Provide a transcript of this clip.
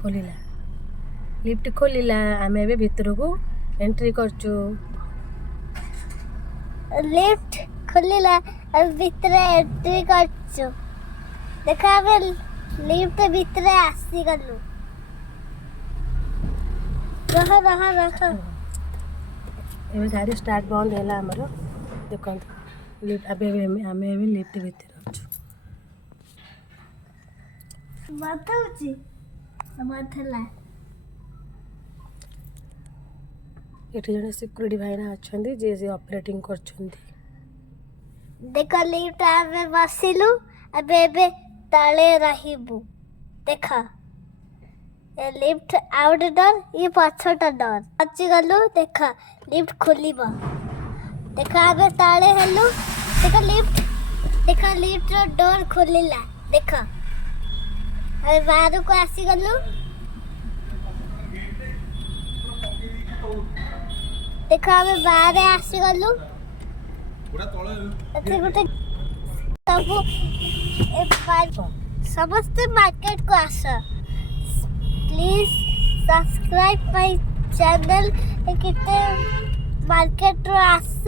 खोलिला lift खोलिला आम ए भितर को एंट्री करचु लिफ्ट खोलिला भितर एंट्री करचु देखा आमे लिफ्ट भितर आसी गलु रह एवं गाड़ी स्टार्ट बंद है आमर देखो लिफ्ट आम ए लिफ्ट भितर अच्छु बताउची बताला ये जड़े सिक्यूरीटी भाईना अच्छा जे ऑपरेटिंग कर देख लिफ्ट आमे बसिलु अबे एबे तले रहिबु देखा ये लिफ्ट आउट डोर ये पछटा डोर अच्छी गलु देखा लिफ्ट खोलिबा देखा आबे तले हेलु देखा लिफ्ट रो डोर खोलिला देखा अबे बाहर को आसी गलु देखा आबे बाहर आसी गलु पूरा तळे गोटे समस्त मार्केट को आस प्लीज सब्सक्राइब माय चैनल किते मार्केट रो आस